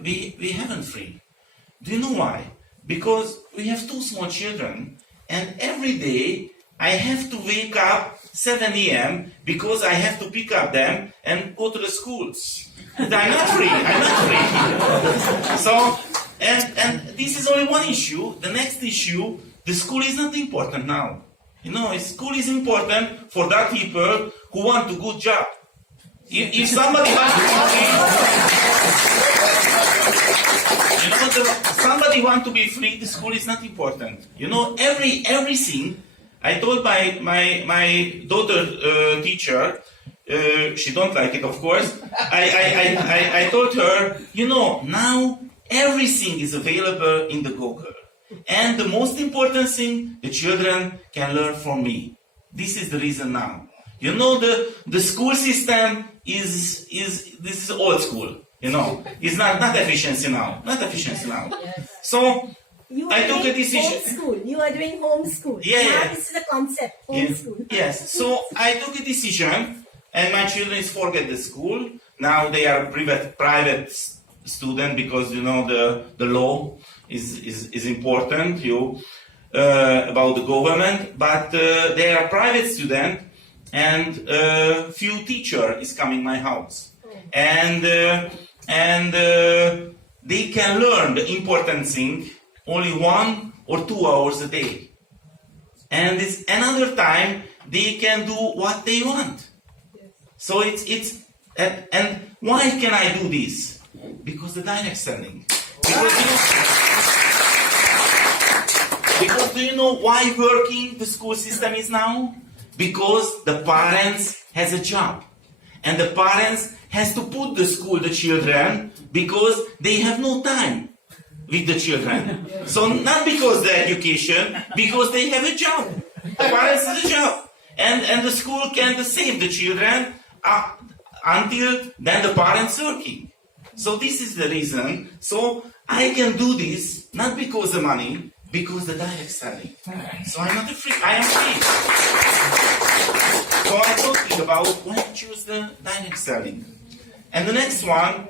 we haven't free. Do you know why? Because we have two small children, and every day I have to wake up 7 a.m. because I have to pick up them and go to the schools. And I'm not free. So, and this is only one issue. The next issue, the school is not important now. You know, school is important for that people who want a good job. If somebody wants to be somebody want to be free, the school is not important. You know, everything. I told my daughter teacher, she don't like it, of course. I told her, you know, now everything is available in the Google, and the most important thing, the children can learn from me. This is the reason now. You know, the school system is this is old school. You know, it's not efficiency now. Not efficiency now. Yes. So I took a decision. Homeschool. You are doing homeschool. Yeah. Now this is the concept. Homeschool. Yes. So I took a decision, and my children forget the school. Now they are private student because you know the law is important. About the government, but they are private student, and few teacher is coming my house, and they can learn the important thing only 1 or 2 hours a day, and this another time they can do what they want. So it's and why can I do this? Because the direct selling. Because do you know why working the school system is now? Because the parents has a job, and the parents has to put the children because they have no time with the children. So not because the education, because they have a job. The parents have a job, and the school can save the children until then the parents working. So this is the reason. So I can do this not because the money. Because the direct selling. So I'm not free. I am free. So I'm talking about why I choose the direct selling. And the next one,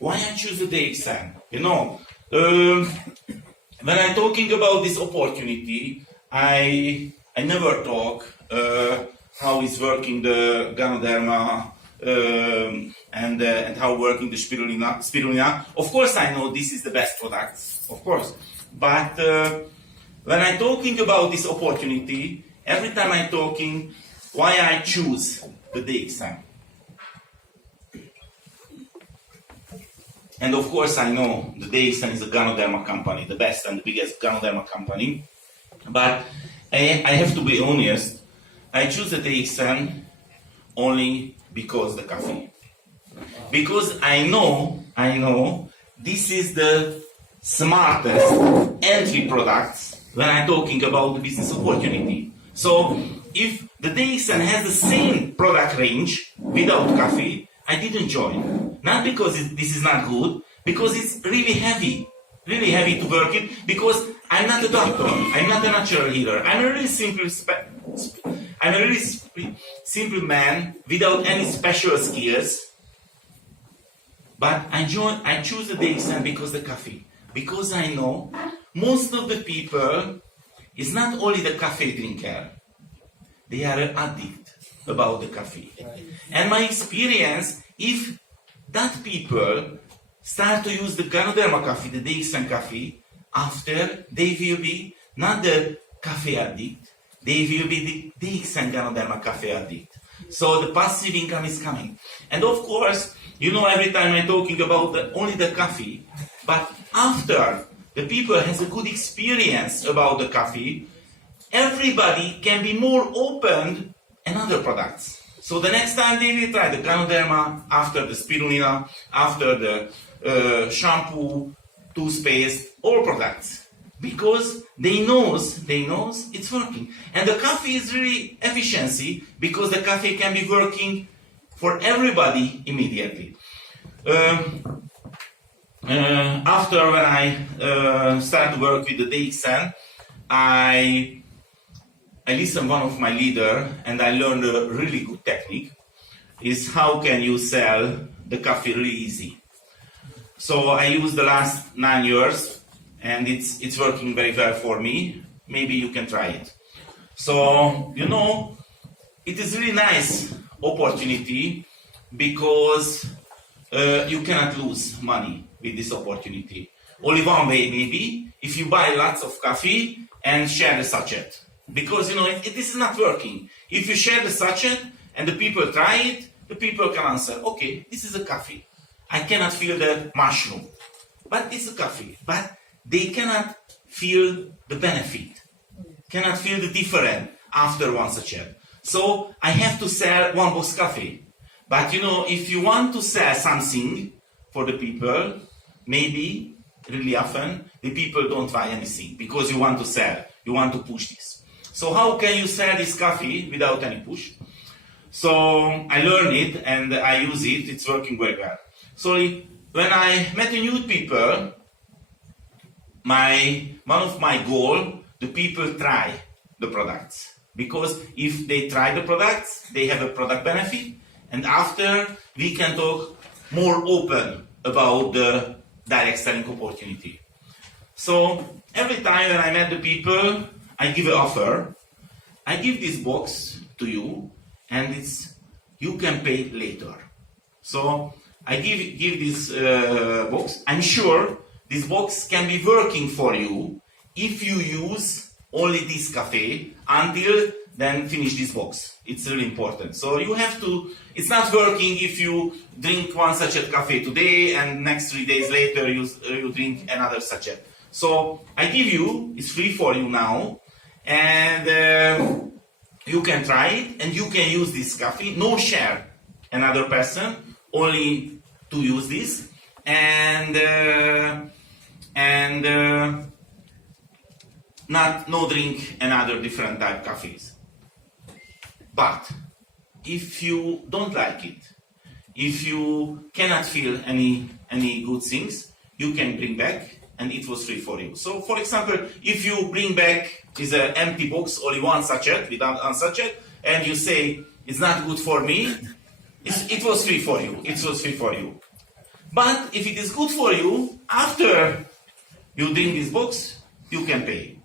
why I choose the DXN. You know, when I'm talking about this opportunity, I never talk how is working the Ganoderma and how working the spirulina. Of course, I know this is the best product. Of course. But when I'm talking about this opportunity, every time I'm talking, why I choose the DXN. And of course I know the DXN is a Ganoderma company, the best and the biggest Ganoderma company. But I have to be honest, I choose the DXN only because the coffee. Because I know this is the smartest entry products when I'm talking about the business opportunity. So if the DXN has the same product range without coffee, I didn't join. Not because this is not good, because it's really heavy to work it, because I'm not a doctor, I'm not a natural healer, I'm a really simple man without any special skills. But I choose the DXN because the coffee. Because I know most of the people is not only the coffee drinker, they are an addict about the coffee. And my experience, if that people start to use the Ganoderma coffee, the DXN coffee, after they will be not the coffee addict, they will be the DXN Ganoderma coffee addict. So the passive income is coming. And of course, you know, every time I'm talking about only the coffee, but after the people has a good experience about the coffee, everybody can be more open and other products. So the next time they will try the Ganoderma, after the spirulina, after the shampoo, toothpaste, all products. Because they knows it's working. And the coffee is really efficiency, because the coffee can be working for everybody immediately. After when I started to work with the DXN, I listened one of my leader, and I learned a really good technique. Is how can you sell the coffee really easy. So I used the last 9 years, and it's working very well for me. Maybe you can try it. So, you know, it is really nice opportunity because you cannot lose money with this opportunity. Only one way maybe, if you buy lots of coffee and share the sachet. Because, you know, this is not working. If you share the sachet and the people try it, the people can answer, okay, this is a coffee. I cannot feel the mushroom, but it's a coffee. But they cannot feel the benefit, cannot feel the difference after one sachet. So I have to sell one box coffee. But you know, if you want to sell something for the people, maybe really often the people don't buy anything because you want to sell, you want to push this. So how can you sell this coffee without any push? So I learned it and I use it, it's working very well. So when I met new people, one of my goal, the people try the products. Because if they try the products, they have a product benefit, and after we can talk more open about the direct selling opportunity. So every time when I met the people, I give an offer. I give this box to you, and you can pay later. So I give this box. I'm sure this box can be working for you if you use only this cafe until then finish this box. It's really important. So you have to, it's not working if you drink one sachet cafe today and next 3 days later you drink another sachet. So I give you, it's free for you now, and you can try it and you can use this coffee, no share another person, only to use this, and no drink another different type coffees. But if you don't like it, if you cannot feel any good things, you can bring back and it was free for you. So for example, if you bring back is an empty box, only one sachet, without one sachet, and you say it's not good for me, it was free for you. It was free for you. But if it is good for you, after you drink this box, you can pay.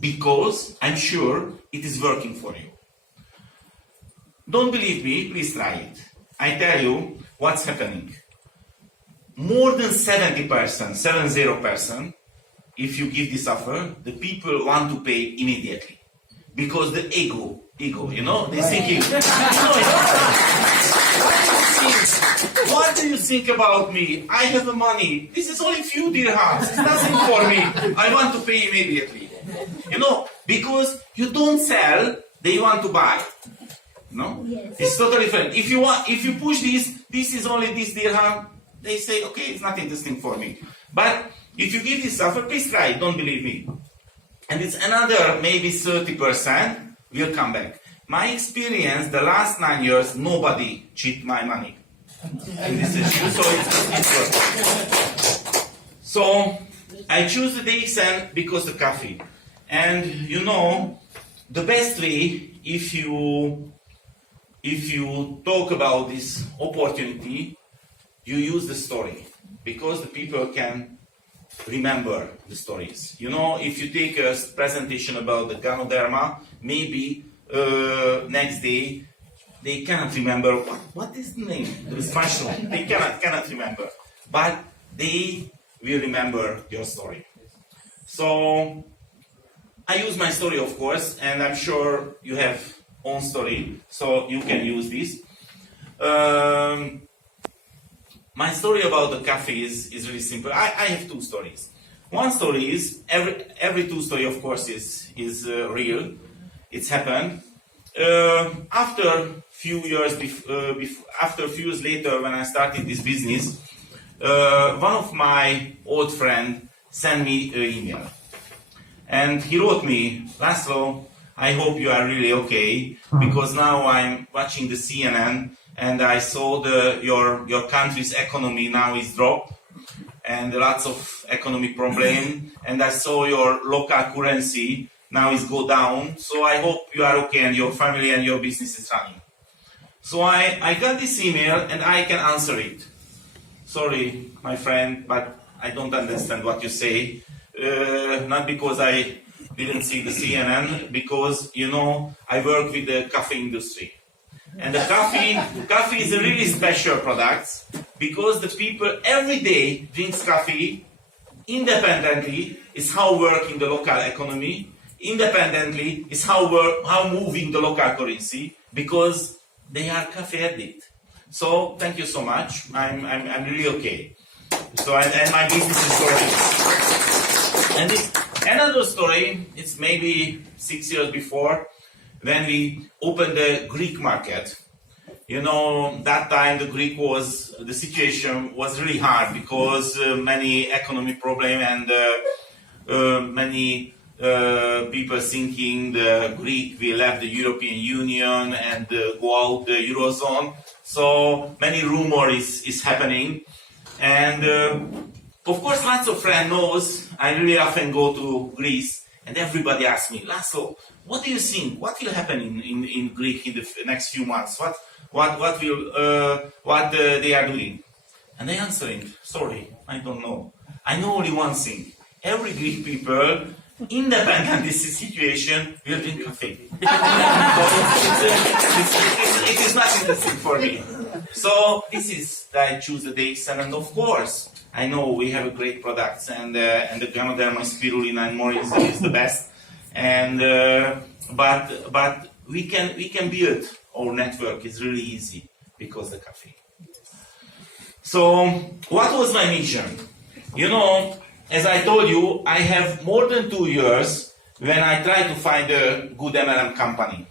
Because I'm sure it is working for you. Don't believe me, please try it. I tell you what's happening. More than 70%, if you give this offer, the people want to pay immediately. Because the ego, you know, they thinking, what do you think about me? I have the money. This is only few dirhams. It's nothing for me. I want to pay immediately. You know, because you don't sell, they want to buy. No? Yes. It's totally different. If you push this is only this dirham, they say, okay, it's not interesting for me. But if you give this offer, please try it, don't believe me. And it's another maybe 30% will come back. My experience, the last 9 years, nobody cheat my money. And this is true, so it's working. So I choose the DXN because the coffee. And you know, the best way if you talk about this opportunity, you use the story because the people can remember the stories. You know, if you take a presentation about the Ganoderma, maybe next day they cannot remember what is the name. This mushroom. They cannot remember, but they will remember your story. So I use my story, of course, and I'm sure you have own story, so you can use this. My story about the cafe is really simple. I have two stories. One story is every two story, of course, is real. It's happened. After few years later, when I started this business, one of my old friend sent me an email, and he wrote me, Laszlo, I hope you are really okay, because now I'm watching the CNN and I saw your country's economy now is dropped and lots of economic problem, and I saw your local currency now is go down, so I hope you are okay and your family and your business is running. So I got this email and I can answer it. sorry, my friend, but I don't understand what you say. Not because I didn't see the CNN, because, you know, I work with the coffee industry. And the coffee is a really special product because the people every day drinks coffee independently is how work in the local economy, independently is how moving the local currency because they are coffee addict. So thank you so much. I'm really okay. So and my business is growing. And this another story. It's maybe 6 years before when we opened the Greek market. You know, that time the situation was really hard because many economic problem and many people thinking the Greek will leave the European Union and go out the Eurozone. So many rumor is happening. And of course, lots of friends knows I really often go to Greece and everybody asks me, Laszlo, what do you think? What will happen in Greece in the next few months? What they are doing? And I answering, sorry, I don't know. I know only one thing. Every Greek people, independent this situation, will drink coffee. It is not interesting for me. So this is I choose the DXN, and of course I know we have a great products, and the Ganoderma spirulina and more is the best. And but we can build our network is really easy because the coffee. So what was my mission? You know, as I told you, I have more than 2 years when I try to find a good MLM company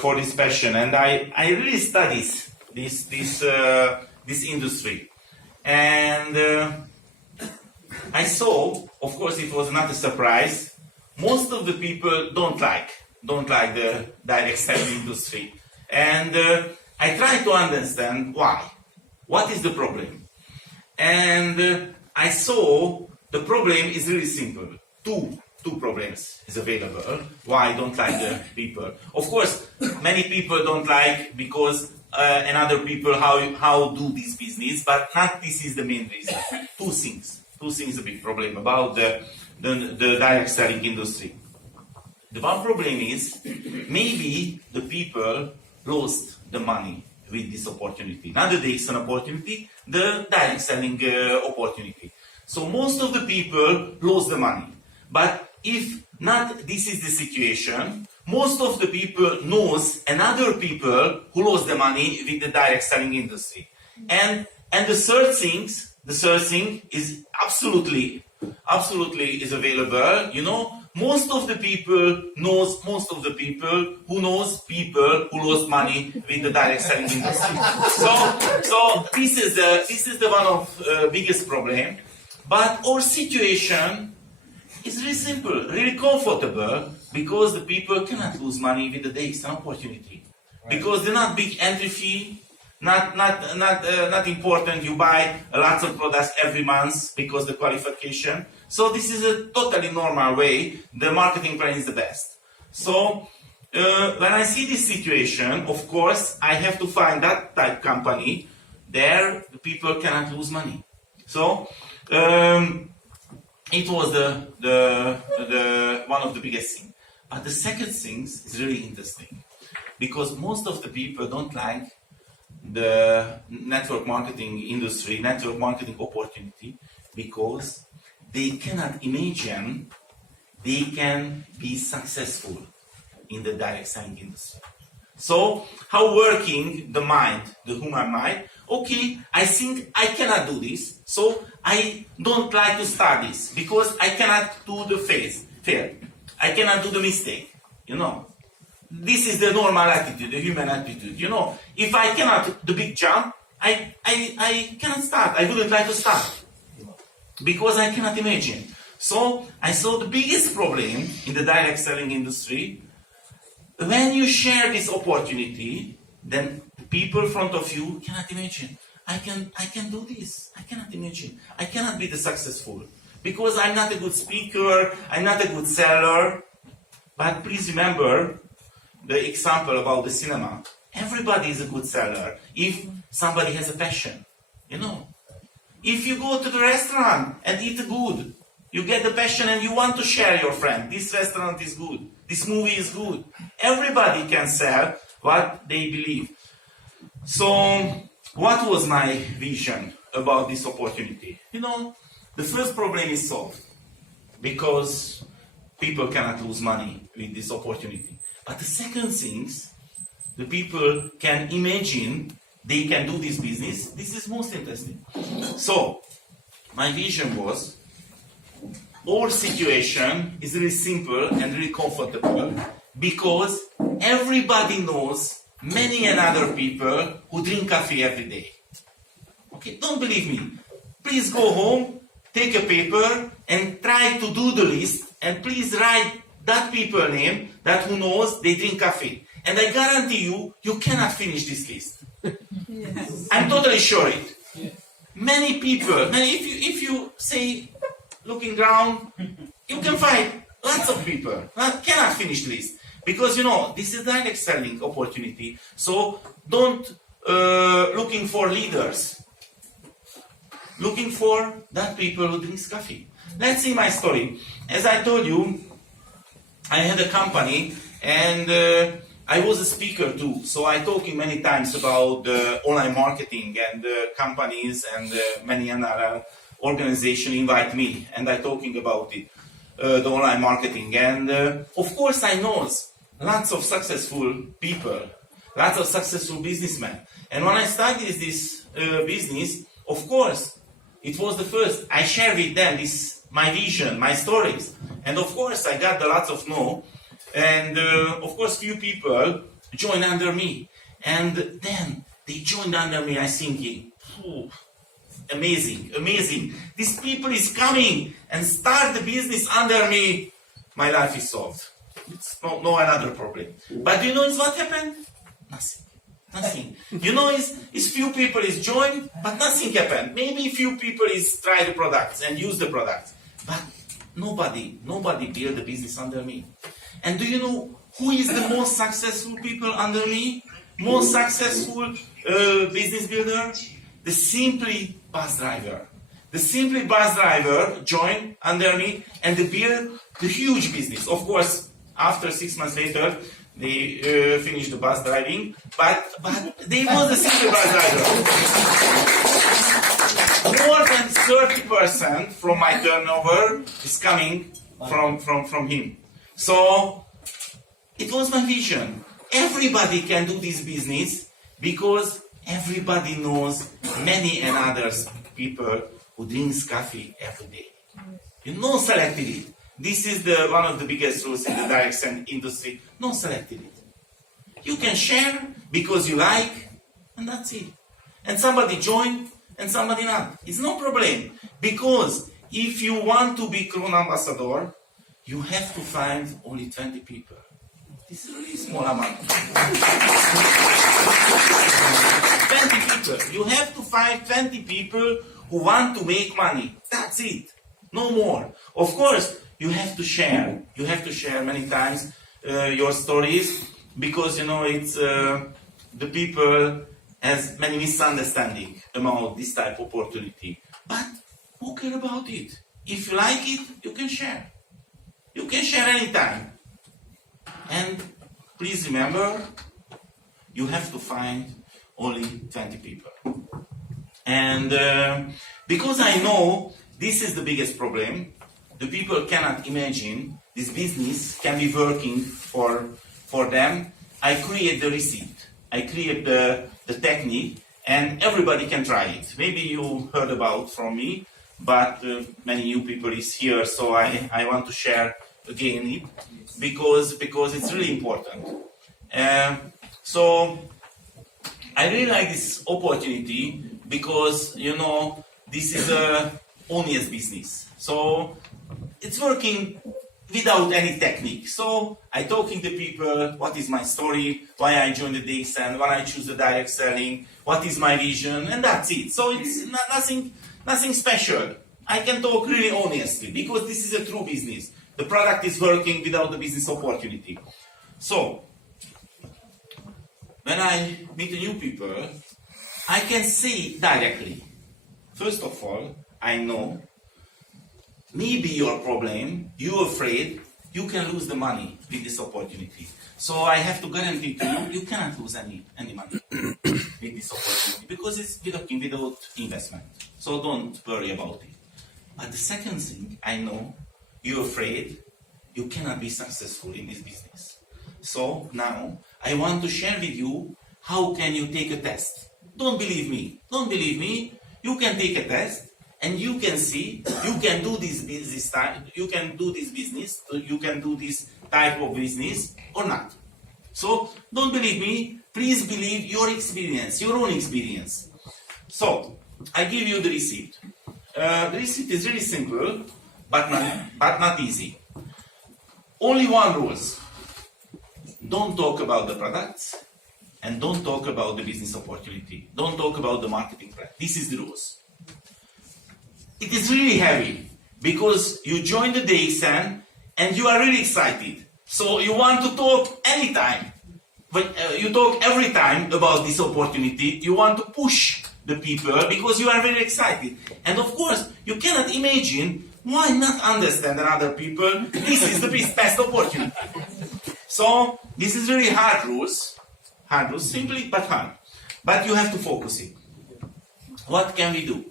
for this passion, and I really studied this industry, and I saw, of course, it was not a surprise. Most of the people don't like the direct selling industry, and I try to understand why. What is the problem? And I saw the problem is really simple. Two problems is available. Why I don't like the people? Of course, many people don't like because and other people how do this business, but not this is the main reason. Two things a big problem about the direct selling industry. The one problem is maybe the people lost the money with this opportunity, not the DXN opportunity, the direct selling opportunity. So most of the people lost the money. But if not this is the situation, most of the people knows another people who lost the money with the direct selling industry. And the third thing is absolutely is available. You know, most of the people knows who lost money with the direct selling industry. So this is the one of biggest problem. But our situation is really simple, really comfortable, because the people cannot lose money with the DXN opportunity. Right. Because they're not big entry fee, not important. You buy lots of products every month because the qualification. So this is a totally normal way. The marketing plan is the best. So when I see this situation, of course, I have to find that type company. There, the people cannot lose money. So it was the one of the biggest things. But the second thing is really interesting, because most of the people don't like the network marketing industry, network marketing opportunity, because they cannot imagine they can be successful in the direct selling industry. So how working the mind, the human mind? Okay, I think I cannot do this, so I don't like to start this because I cannot do the fail. I cannot do the mistake. You know, this is the normal attitude, the human attitude. You know, if I cannot do the big jump, I cannot start. I wouldn't like to start because I cannot imagine. So I saw the biggest problem in the direct selling industry. When you share this opportunity, then people in front of you cannot imagine. I can do this. I cannot imagine. I cannot be the successful because I'm not a good speaker. I'm not a good seller. But please remember the example about the cinema. Everybody is a good seller if somebody has a passion. You know, If you go to the restaurant and eat good, you get the passion and you want to share your friend. This restaurant is good. This movie is good. Everybody can sell what they believe. So, what was my vision about this opportunity? The first problem is solved because people cannot lose money with this opportunity. But the second thing, the people can imagine they can do this business. This is most interesting. So, my vision was, our situation is really simple and really comfortable because everybody knows many other people who drink coffee every day. Okay, don't believe me. Please go home, take a paper and try to do the list and please write that people name that who knows they drink coffee. And I guarantee you, you cannot finish this list. Yes. I'm totally sure it. Yes. Many people, if you say, looking around, you can find lots of people cannot finish the list. Because this is direct selling opportunity. So don't looking for leaders. Looking for that people who drinks coffee. Let's see my story. As I told you, I had a company and I was a speaker too. So I talking many times about online marketing and companies and many other organizations invite me and I talking about it, the online marketing. And of course I know lots of successful people, lots of successful businessmen. And when I started this business, of course, it was the first. I share with them my vision, my stories. And of course, I got lots of no. And of course, few people joined under me. And then they joined under me, I thinking, amazing, amazing. These people is coming and start the business under me. My life is solved. It's no another problem. But you know what happened? Nothing. Is few people is joined, but nothing happened. Maybe few people is try the products and use the products. But nobody build the business under me. And do you know who is the most successful people under me? Most successful business builder? The Simply bus driver. The Simply bus driver joined under me and they build the huge business. Of course, after 6 months later, they finished the bus driving, but they was a Simply bus driver. More than 30% from my turnover is coming from him. So it was my vision. Everybody can do this business because everybody knows many and others people who drinks coffee every day. No selected it. This is one of the biggest rules in the DXN industry. No selected it. You can share because you like, and that's it. And somebody join and somebody not. It's no problem. Because if you want to be Crown Ambassador, you have to find only 20 people. This is a really small amount. 20 people. You have to find 20 people who want to make money. That's it. No more. Of course, you have to share. You have to share many times your stories because it's the people has many misunderstandings about this type of opportunity. But who care about it? If you like it, you can share. You can share anytime. And please remember, you have to find only 20 people. And because I know this is the biggest problem, the people cannot imagine this business can be working for them. I create the receipt. I create the technique and everybody can try it. Maybe you heard about from me, but many new people is here, so I want to share again it because it's really important. So I really like this opportunity because this is a honest business. So it's working without any technique. So I talking to people, what is my story, why I joined the DXN, why I choose the direct selling, what is my vision, and that's it. So it's nothing special. I can talk really honestly because this is a true business. The product is working without the business opportunity. So when I meet new people, I can see directly. first of all, I know maybe your problem, you're afraid you can lose the money with this opportunity. So I have to guarantee to you, you cannot lose any money with this opportunity because it's without investment. So don't worry about it. But the second thing, I know you're afraid you cannot be successful in this business. So now I want to share with you how can you take a test. Don't believe me. Don't believe me. You can take a test and you can see you can do this type, you can do this business, you can do this type of business or not. So don't believe me. Please believe your experience, your own experience. So I give you the receipt. The receipt is really simple, but not easy. Only one rules. Don't talk about the products and don't talk about the business opportunity. Don't talk about the marketing plan. This is the rules. It is really heavy because you join the DXN and you are really excited. So you want to talk anytime. But you talk every time about this opportunity. You want to push the people because you are very excited. And of course, you cannot imagine why not understand other people. This is the best opportunity. So this is really hard rules, simply but hard. But you have to focus it. What can we do?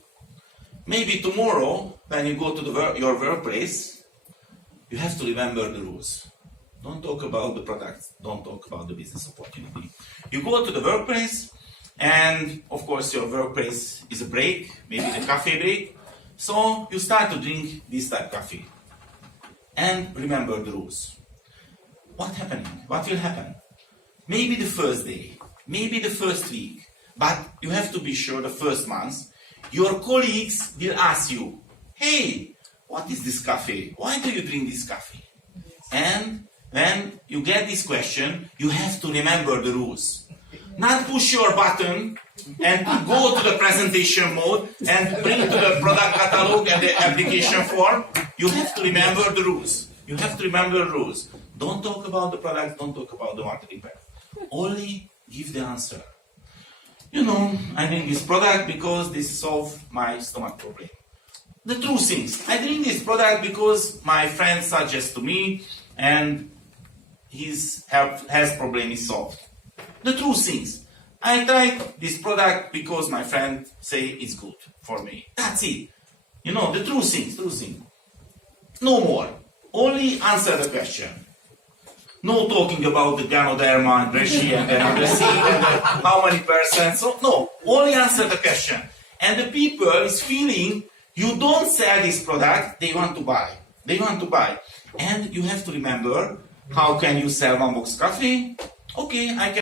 Maybe tomorrow, when you go to your workplace, you have to remember the rules. Don't talk about the products. Don't talk about the business opportunity. You go to the workplace, and of course your workplace is a break, maybe the cafe break. So you start to drink this type of coffee. And remember the rules. What will happen? Maybe the first day, maybe the first week, but you have to be sure the first month, your colleagues will ask you, hey, what is this coffee? Why do you drink this coffee? And when you get this question, you have to remember the rules. Not push your button and go to the presentation mode and bring to the product catalog and the application form. You have to remember the rules. You have to remember the rules. Don't talk about the product, don't talk about the marketing plan. Only give the answer. You know, I drink this product because this solves my stomach problem. The true things. I drink this product because my friend suggests to me and his health problem is solved. The true things. I tried this product because my friend say it's good for me. That's it. You know, the true things. No more. Only answer the question. No talking about the Ganoderma and Reishi and the seed and how many percent. So no, only answer the question. And the people is feeling you don't sell this product, they want to buy. And you have to remember, how can you sell one box coffee? Okay, I can